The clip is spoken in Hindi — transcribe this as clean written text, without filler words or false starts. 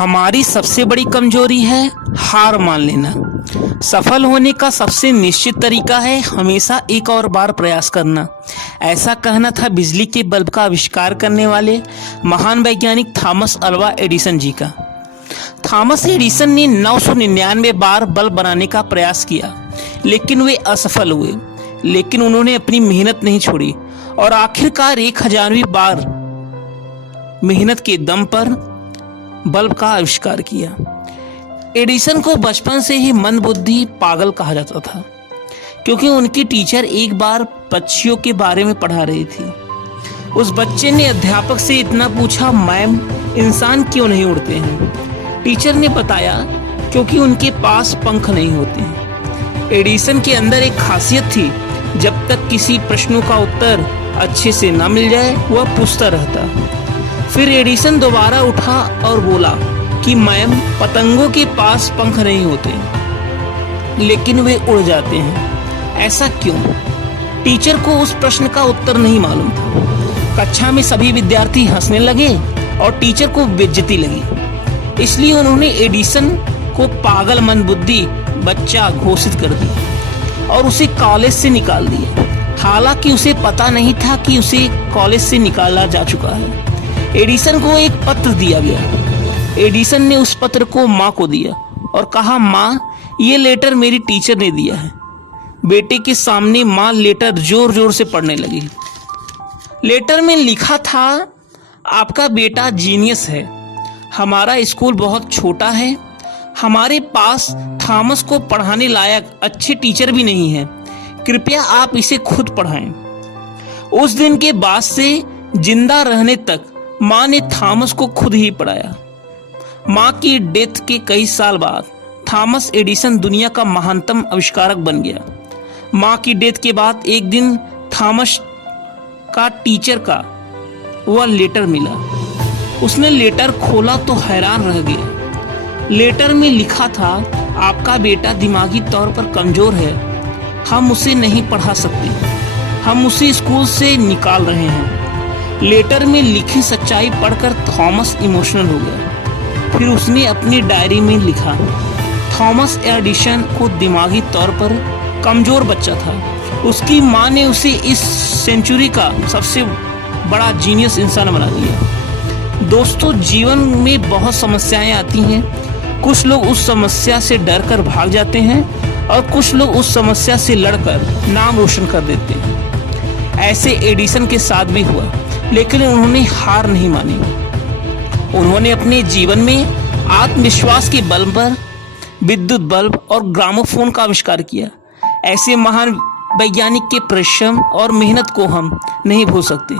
हमारी सबसे बड़ी कमजोरी है हार मान लेना। सफल होने का सबसे निश्चित तरीका है हमेशा एक और बार प्रयास करना। ऐसा कहना था बिजली के बल्ब का आविष्कार करने वाले महान वैज्ञानिक थॉमस अल्वा एडिसन जी का। थॉमस एडिसन ने 999 बार बल्ब बनाने का प्रयास किया, लेकिन वे असफल हुए। लेकिन उन्होंने अपनी मेहनत नहीं छोड़ी और आखिरकार 1000वीं बार मेहनत के दम पर बल्ब का आविष्कार किया। एडिसन को बचपन से ही मंदबुद्धि पागल कहा जाता था, क्योंकि उनकी टीचर एक बार पक्षियों के बारे में पढ़ा रही थी। उस बच्चे ने अध्यापक से इतना पूछा, मैम इंसान क्यों नहीं उड़ते हैं? टीचर ने बताया, क्योंकि उनके पास पंख नहीं होते हैं। एडिसन के अंदर एक खासियत थी, जब तक किसी प्रश्नों का उत्तर अच्छे से न मिल जाए वह पूछता रहता। फिर एडिसन दोबारा उठा और बोला कि मैम पतंगों के पास पंख नहीं होते, लेकिन वे उड़ जाते हैं। ऐसा क्यों? टीचर को उस प्रश्न का उत्तर नहीं मालूम था। कक्षा में सभी विद्यार्थी हंसने लगे और टीचर को बेइज्जती लगी। इसलिए उन्होंने एडिसन को पागल मंदबुद्धि बच्चा घोषित कर दिया और उसे कॉलेज से निकाल दिया। हालांकि उसे पता नहीं था कि उसे कॉलेज से निकाला जा चुका है। एडिसन को एक पत्र दिया गया। एडिसन ने उस पत्र को माँ को दिया और कहा, माँ ये लेटर मेरी टीचर ने दिया है। बेटे के सामने माँ लेटर जोर जोर से पढ़ने लगी। लेटर में लिखा था, आपका बेटा जीनियस है। हमारा स्कूल बहुत छोटा है। हमारे पास थॉमस को पढ़ाने लायक अच्छे टीचर भी नहीं है। कृपया आप इसे खुद पढ़ाएं। उस दिन के बाद से जिंदा रहने तक माँ ने थॉमस को खुद ही पढ़ाया। माँ की डेथ के कई साल बाद थॉमस एडिसन दुनिया का महानतम आविष्कारक बन गया। माँ की डेथ के बाद एक दिन थॉमस का टीचर का वह लेटर मिला। उसने लेटर खोला तो हैरान रह गया। लेटर में लिखा था, आपका बेटा दिमागी तौर पर कमजोर है। हम उसे नहीं पढ़ा सकते। हम उसे स्कूल से निकाल रहे हैं। लेटर में लिखी सच्चाई पढ़कर थॉमस इमोशनल हो गया। फिर उसने अपनी डायरी में लिखा, थॉमस एडिसन को दिमागी तौर पर कमजोर बच्चा था। उसकी माँ ने उसे इस सेंचुरी का सबसे बड़ा जीनियस इंसान बना दिया। दोस्तों, जीवन में बहुत समस्याएं आती हैं। कुछ लोग उस समस्या से डर कर भाग जाते हैं और कुछ लोग उस समस्या से लड़कर नाम रोशन कर देते हैं। ऐसे एडिसन के साथ भी हुआ, लेकिन उन्होंने हार नहीं मानी। उन्होंने अपने जीवन में आत्मविश्वास के बल पर विद्युत बल्ब और ग्रामोफोन का आविष्कार किया। ऐसे महान वैज्ञानिक के परिश्रम और मेहनत को हम नहीं भूल सकते।